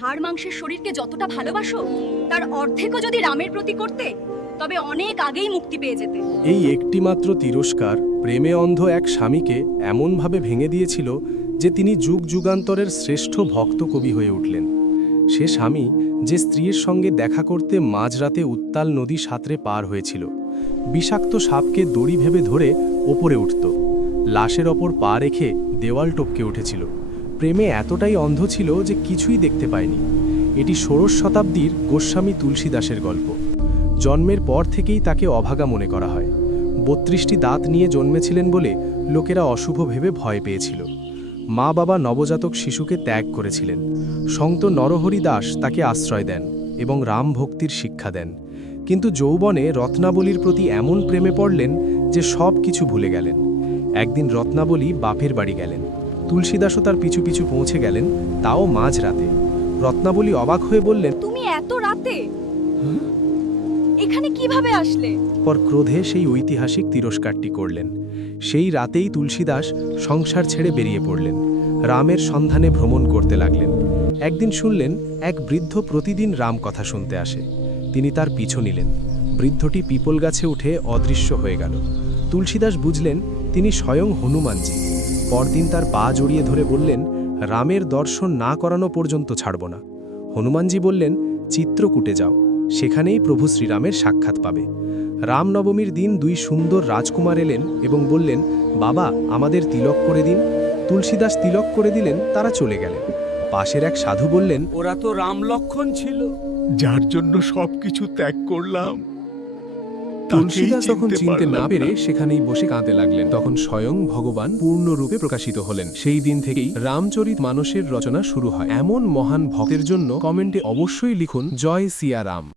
হাড় মাংসের শরীরকে যতটা ভালোবাসো তার অর্ধেকও যদি রামের প্রতি করতে তবে অনেক আগেই মুক্তি পেয়ে যেতে। এই একটিমাত্র তিরস্কার প্রেমে অন্ধ এক স্বামীকে এমনভাবে ভেঙে দিয়েছিল যে তিনি যুগ যুগান্তরের শ্রেষ্ঠ ভক্ত কবি হয়ে উঠলেন। সে স্বামী যে স্ত্রীর সঙ্গে দেখা করতে মাঝরাতে উত্তাল নদী সাঁতরে পার হয়েছিল, বিষাক্ত সাপকে দড়ি ভেবে ধরে ওপরে উঠত, লাশের ওপর পা রেখে দেওয়াল টপকে উঠেছিল, প্রেমে এতটাই অন্ধ ছিল যে কিছুই দেখতে পায়নি। এটি ষোড়শ শতাব্দীর গোস্বামী তুলসীদাসের গল্প। জন্মের পর থেকেই তাকে অভাগা মনে করা হয়। ৩২টি দাঁত নিয়ে জন্মেছিলেন বলে লোকেরা অশুভ ভেবে ভয় পেয়েছিল। মা বাবা নবজাতক শিশুকে ত্যাগ করেছিলেন। সন্ত নরহরি দাস তাকে আশ্রয় দেন এবং রাম ভক্তির শিক্ষা দেন। কিন্তু যৌবনে রত্নাবলীর প্রতি এমন প্রেমে পড়লেন যে সব কিছু ভুলে গেলেন। একদিন রত্নাবলী বাপের বাড়ি গেলেন। তুলসীদাসও তার পিছু পিছু পৌঁছে গেলেন, তাও মাঝরাতে। রত্নাবলী অবাক হয়ে বললেন, তুমি এত রাতে এখানে কিভাবে আসলে? পর ক্রোধে সেই ঐতিহাসিক তিরস্কারটি করলেন। সেই রাতেই তুলসীদাস সংসার ছেড়ে বেরিয়ে পড়লেন, রামের সন্ধানে ভ্রমণ করতে লাগলেন। একদিন শুনলেন এক বৃদ্ধ প্রতিদিন রাম কথা শুনতে আসে। তিনি তার পিছু নিলেন। বৃদ্ধটি পিপল গাছে উঠে অদৃশ্য হয়ে গেল। তুলসীদাস বুঝলেন তিনি স্বয়ং হনুমানজি। পরদিন তার পা জড়িয়ে ধরে বললেন, রামের দর্শন না করানো পর্যন্ত ছাড়ব না। হনুমানজি বললেন, চিত্রকূটে যাও, সেখানেই প্রভু শ্রীরামের সাক্ষাৎ পাবে। রামনবমীর দিন দুই সুন্দর রাজকুমার এলেন এবং বললেন, বাবা আমাদের তিলক করে দিন। তুলসীদাস তিলক করে দিলেন, তারা চলে গেলেন। পাশের এক সাধু বললেন, ওরা তো রাম লক্ষণ ছিল। যার জন্য সবকিছু ত্যাগ করলাম, তুলসীদাস তাকেই তখন চিনতে না পারলাম পেরে সেখানেই বসে কাঁদতে লাগলেন। তখন স্বয়ং ভগবান পূর্ণরূপে প্রকাশিত হলেন। সেই দিন থেকেই রামচরিত মানসের রচনা শুরু হয়। এমন মহান ভক্তের জন্য কমেন্টে অবশ্যই লিখুন, জয় সিয়া রাম।